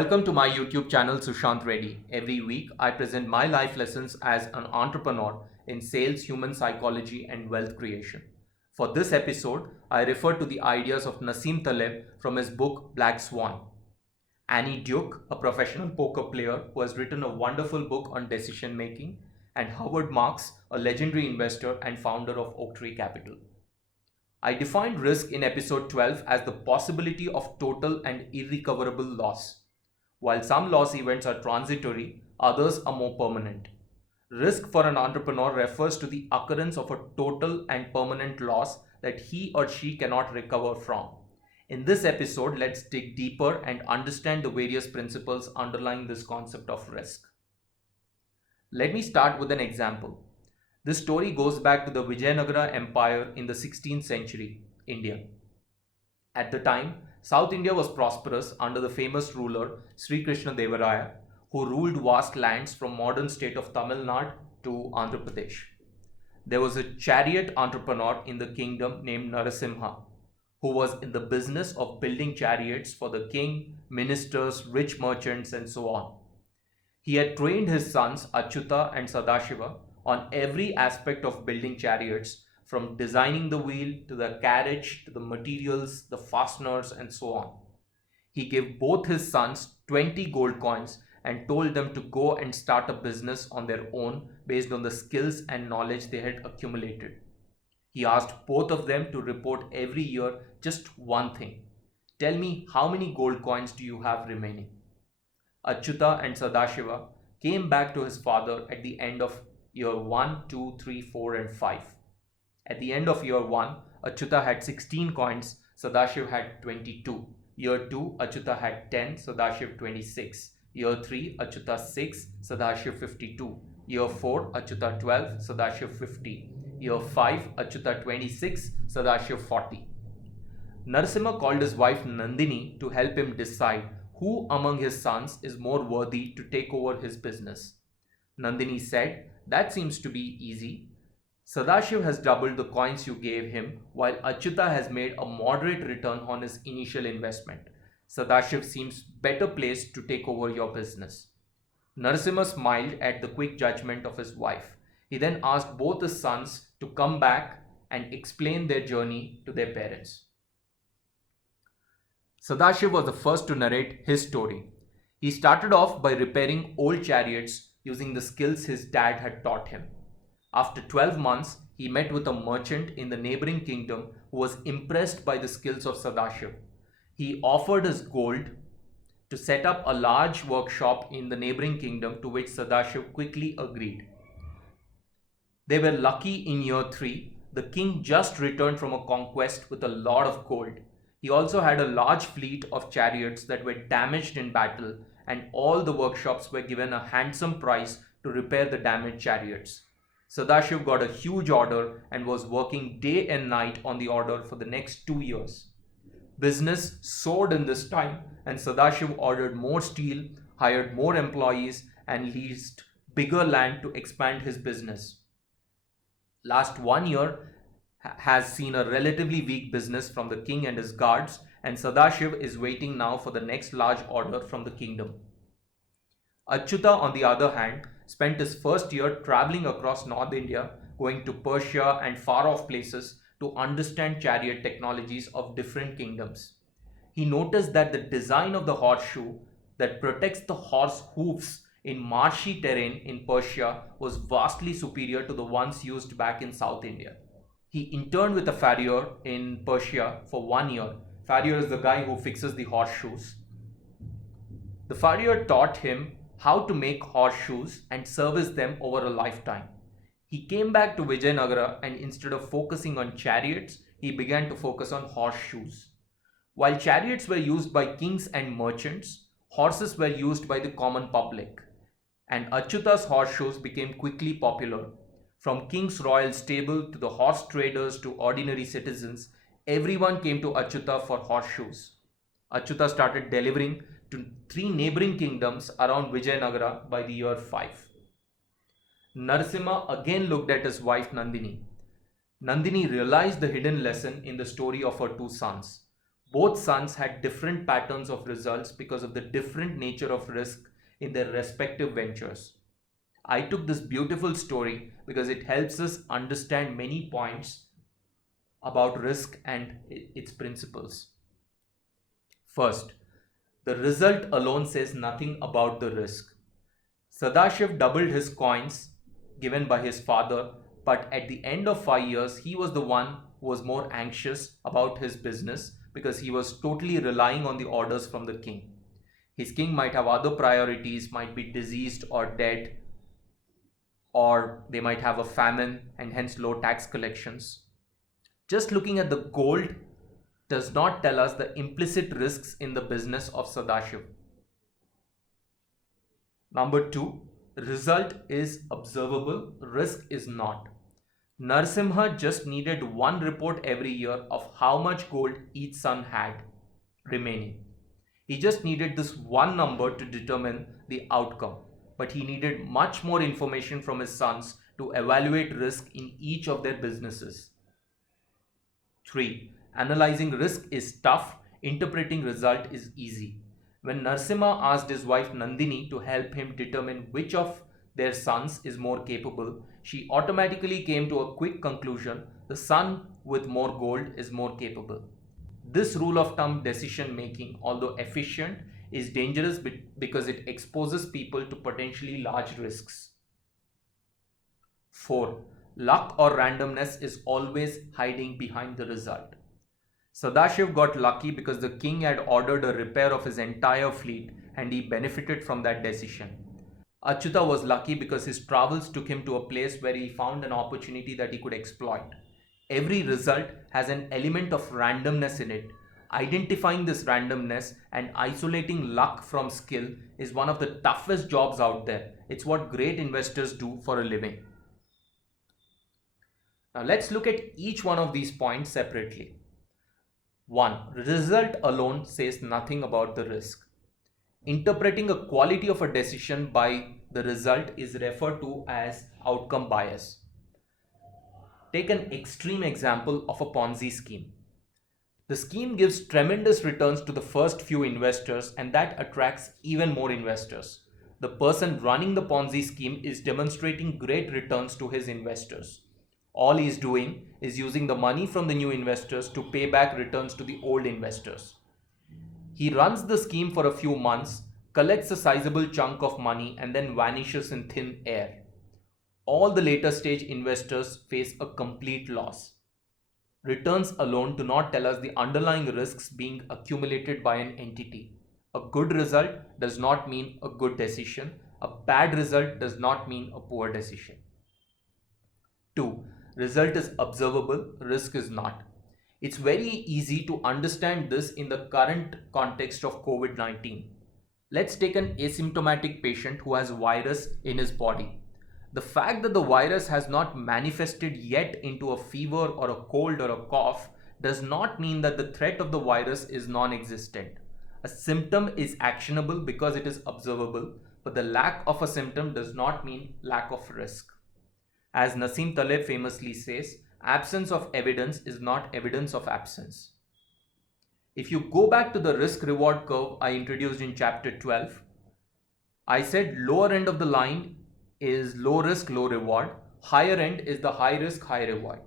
Welcome to my YouTube channel Sushantreddy. Every week I present my life lessons as an entrepreneur in sales, human psychology and wealth creation. For this episode, I refer to the ideas of Nassim Taleb from his book Black Swan. Annie Duke, a professional poker player who has written a wonderful book on decision making, and Howard Marks, a legendary investor and founder of Oaktree Capital. I defined risk in episode 12 as the possibility of total and irrecoverable loss. While some loss events are transitory, others are more permanent. Risk for an entrepreneur refers to the occurrence of a total and permanent loss that he or she cannot recover from. In this episode, let's dig deeper and understand the various principles underlying this concept of risk. Let me start with an example. This story goes back to the Vijayanagara Empire in the 16th century, India. At the time, South India was prosperous under the famous ruler Sri Krishna Devaraya, who ruled vast lands from modern state of Tamil Nadu to Andhra Pradesh. There was a chariot entrepreneur in the kingdom named Narasimha, who was in the business of building chariots for the king, ministers, rich merchants, and so on. He had trained his sons Achyuta and Sadashiva on every aspect of building chariots, from designing the wheel to the carriage to the materials, the fasteners, and so on. He gave both his sons 20 gold coins and told them to go and start a business on their own based on the skills and knowledge they had accumulated. He asked both of them to report every year just one thing. Tell me, how many gold coins do you have remaining? Achyuta and Sadashiva came back to his father at the end of year 1, 2, 3, 4 and 5. At the end of year 1, Achyuta had 16 coins, Sadashiv had 22. Year 2, Achyuta had 10, Sadashiv 26. Year 3, Achyuta 6, Sadashiv 52. Year 4, Achyuta 12, Sadashiv 50. Year 5, Achyuta 26, Sadashiv 40. Narasimha called his wife Nandini to help him decide who among his sons is more worthy to take over his business. Nandini said, "That seems to be easy. Sadashiv has doubled the coins you gave him, while Achyuta has made a moderate return on his initial investment. Sadashiv seems better placed to take over your business." Narasimha smiled at the quick judgment of his wife. He then asked both his sons to come back and explain their journey to their parents. Sadashiv was the first to narrate his story. He started off by repairing old chariots using the skills his dad had taught him. After 12 months, he met with a merchant in the neighboring kingdom who was impressed by the skills of Sadashiv. He offered his gold to set up a large workshop in the neighboring kingdom, to which Sadashiv quickly agreed. They were lucky in year 3. The king just returned from a conquest with a lot of gold. He also had a large fleet of chariots that were damaged in battle, and all the workshops were given a handsome price to repair the damaged chariots. Sadashiv got a huge order and was working day and night on the order for the next 2 years. Business soared in this time, and Sadashiv ordered more steel, hired more employees, and leased bigger land to expand his business. Last 1 year has seen a relatively weak business from the king and his guards, and Sadashiv is waiting now for the next large order from the kingdom. Achyuta, on the other hand, spent his first year traveling across North India, going to Persia and far-off places to understand chariot technologies of different kingdoms. He noticed that the design of the horseshoe that protects the horse hooves in marshy terrain in Persia was vastly superior to the ones used back in South India. He interned with a farrier in Persia for 1 year. Farrier is the guy who fixes the horseshoes. The farrier taught him how to make horseshoes and service them over a lifetime. He came back to Vijayanagara, and instead of focusing on chariots, he began to focus on horseshoes. While chariots were used by kings and merchants, horses were used by the common public, and Achyuta's horseshoes became quickly popular. From king's royal stable to the horse traders to ordinary citizens, everyone came to Achyuta for horseshoes. Achyuta started delivering to 3 neighboring kingdoms around Vijayanagara by the year 5. Narasimha again looked at his wife Nandini. Nandini realized the hidden lesson in the story of her 2 sons. Both sons had different patterns of results because of the different nature of risk in their respective ventures. I took this beautiful story because it helps us understand many points about risk and its principles. First, the result alone says nothing about the risk. Sadashiv doubled his coins given by his father, but at the end of 5 years, he was the one who was more anxious about his business because he was totally relying on the orders from the king. His king might have other priorities, might be diseased or dead, or they might have a famine and hence low tax collections. Just looking at the gold does not tell us the implicit risks in the business of Sadashiv. Number two, result is observable, risk is not. Narasimha just needed one report every year of how much gold each son had remaining. He just needed this one number to determine the outcome, but he needed much more information from his sons to evaluate risk in each of their businesses. 3. Analyzing risk is tough, interpreting result is easy. When Narasimha asked his wife Nandini to help him determine which of their sons is more capable, she automatically came to a quick conclusion: the son with more gold is more capable. This rule of thumb decision making, although efficient, is dangerous because it exposes people to potentially large risks. 4. Luck or randomness is always hiding behind the result. Sadashiv got lucky because the king had ordered a repair of his entire fleet and he benefited from that decision. Achyuta was lucky because his travels took him to a place where he found an opportunity that he could exploit. Every result has an element of randomness in it. Identifying this randomness and isolating luck from skill is one of the toughest jobs out there. It's what great investors do for a living. Now let's look at each one of these points separately. 1. Result alone says nothing about the risk. Interpreting a quality of a decision by the result is referred to as outcome bias. Take an extreme example of a Ponzi scheme. The scheme gives tremendous returns to the first few investors and that attracts even more investors. The person running the Ponzi scheme is demonstrating great returns to his investors. All he is doing is using the money from the new investors to pay back returns to the old investors. He runs the scheme for a few months, collects a sizable chunk of money and then vanishes in thin air. All the later stage investors face a complete loss. Returns alone do not tell us the underlying risks being accumulated by an entity. A good result does not mean a good decision. A bad result does not mean a poor decision. 2. Result is observable, risk is not. It's very easy to understand this in the current context of COVID-19. Let's take an asymptomatic patient who has virus in his body. The fact that the virus has not manifested yet into a fever or a cold or a cough does not mean that the threat of the virus is non-existent. A symptom is actionable because it is observable, but the lack of a symptom does not mean lack of risk. As Nassim Taleb famously says, absence of evidence is not evidence of absence. If you go back to the risk-reward curve I introduced in chapter 12, I said lower end of the line is low risk, low reward. Higher end is the high risk, high reward.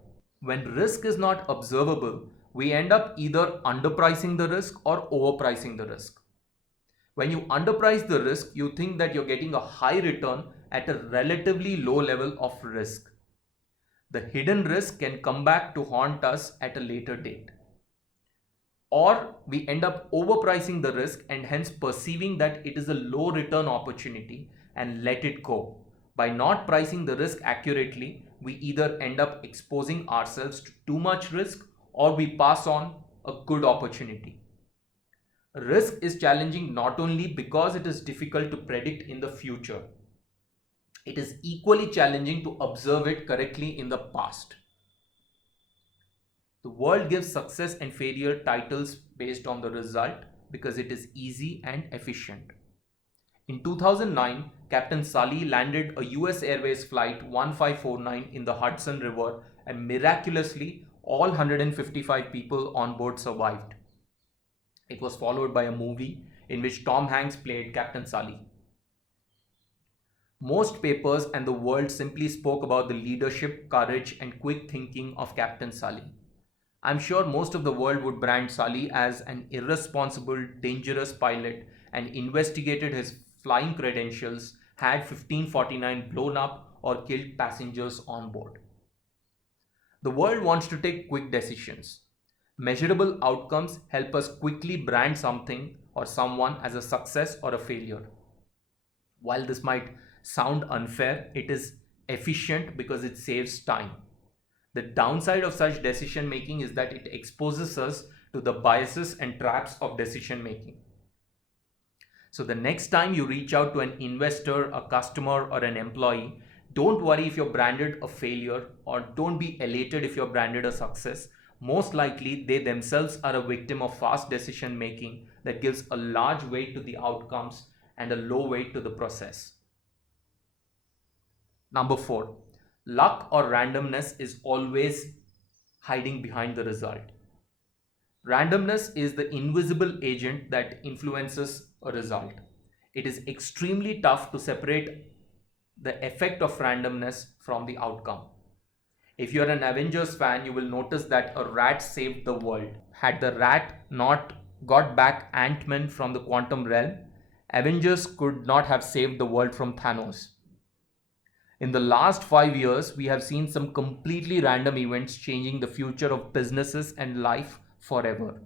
When risk is not observable, we end up either underpricing the risk or overpricing the risk. When you underprice the risk, you think that you're getting a high return at a relatively low level of risk. The hidden risk can come back to haunt us at a later date. Or we end up overpricing the risk and hence perceiving that it is a low return opportunity and let it go. By not pricing the risk accurately, we either end up exposing ourselves to too much risk or we pass on a good opportunity. Risk is challenging not only because it is difficult to predict in the future. It is equally challenging to observe it correctly in the past. The world gives success and failure titles based on the result because it is easy and efficient. In 2009, Captain Sully landed a US Airways flight 1549 in the Hudson River and miraculously all 155 people on board survived. It was followed by a movie in which Tom Hanks played Captain Sully. Most papers and the world simply spoke about the leadership, courage, and quick thinking of Captain Sully. I'm sure most of the world would brand Sully as an irresponsible, dangerous pilot and investigated his flying credentials had 1549 blown up or killed passengers on board. The world wants to take quick decisions. Measurable outcomes help us quickly brand something or someone as a success or a failure. While this might sound unfair, it is efficient because it saves time. The downside of such decision making is that it exposes us to the biases and traps of decision making. So the next time you reach out to an investor, a customer, or an employee, don't worry if you're branded a failure, or don't be elated if you're branded a success. Most likely, they themselves are a victim of fast decision making that gives a large weight to the outcomes and a low weight to the process. Number 4, luck or randomness is always hiding behind the result. Randomness is the invisible agent that influences a result. It is extremely tough to separate the effect of randomness from the outcome. If you're an Avengers fan, you will notice that a rat saved the world. Had the rat not got back Ant-Man from the quantum realm, Avengers could not have saved the world from Thanos. In the last 5 years, we have seen some completely random events changing the future of businesses and life forever.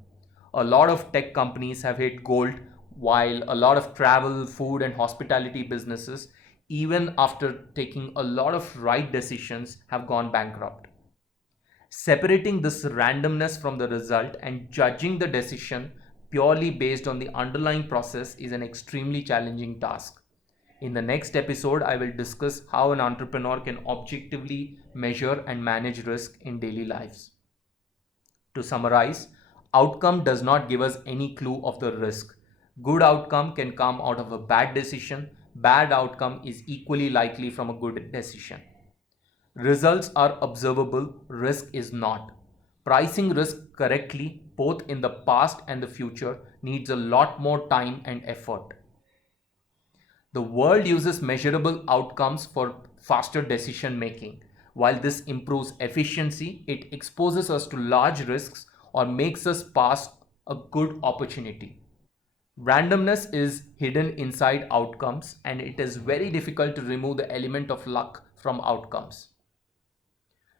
A lot of tech companies have hit gold, while a lot of travel, food, and hospitality businesses, even after taking a lot of right decisions, have gone bankrupt. Separating this randomness from the result and judging the decision purely based on the underlying process is an extremely challenging task. In the next episode, I will discuss how an entrepreneur can objectively measure and manage risk in daily lives. To summarize, outcome does not give us any clue of the risk. Good outcome can come out of a bad decision. Bad outcome is equally likely from a good decision. Results are observable, risk is not. Pricing risk correctly, both in the past and the future, needs a lot more time and effort. The world uses measurable outcomes for faster decision making. While this improves efficiency, it exposes us to large risks or makes us pass a good opportunity. Randomness is hidden inside outcomes, and it is very difficult to remove the element of luck from outcomes.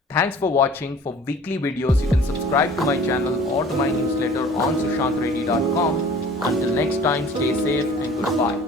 Thanks for watching. For weekly videos, you can subscribe to my channel or to my newsletter on sushantreddy.com. Until next time, stay safe and goodbye.